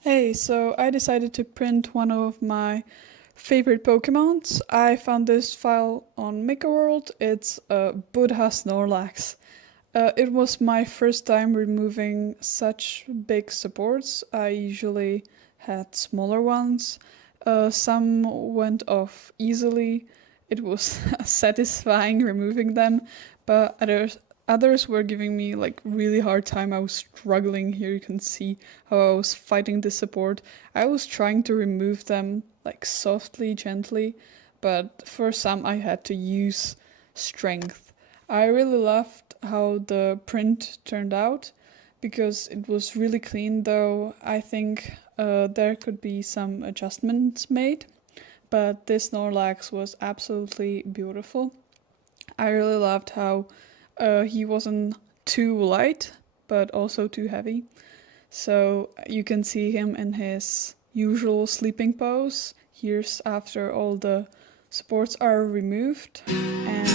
Hey, so I decided to print one of my favorite Pokemons. I found this file on Makerworld. It's a Buddha Snorlax. It was my first time removing such big supports. I usually had smaller ones. Some went off easily. It was satisfying removing them, but others were giving me like really hard time. I was struggling. Here you can see how I was fighting the support. I was trying to remove them like softly, gently, but for some I had to use strength. I really loved how the print turned out because it was really clean, though I think there could be some adjustments made, but this Snorlax was absolutely beautiful. I really loved how he wasn't too light, but also too heavy. So you can see him in his usual sleeping pose. Here's after all the supports are removed. And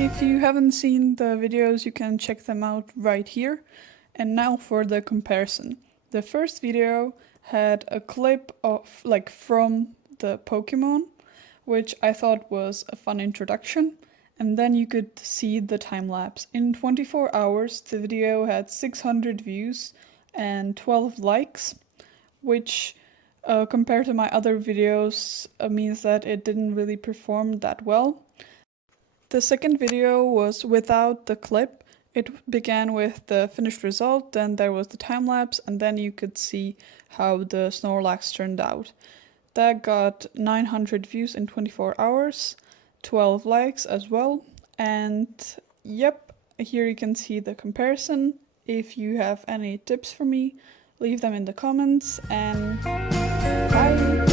if you haven't seen the videos, you can check them out right here. And now for the comparison. The first video had a clip of from the Pokemon, which I thought was a fun introduction, and then you could see the time lapse. In 24 hours, the video had 600 views and 12 likes, which compared to my other videos means that it didn't really perform that well. The second video was without the clip. It began with the finished result, then there was the time lapse, and then you could see how the Snorlax turned out. That got 900 views in 24 hours, 12 likes as well, and yep, here you can see the comparison. If you have any tips for me, leave them in the comments, and bye!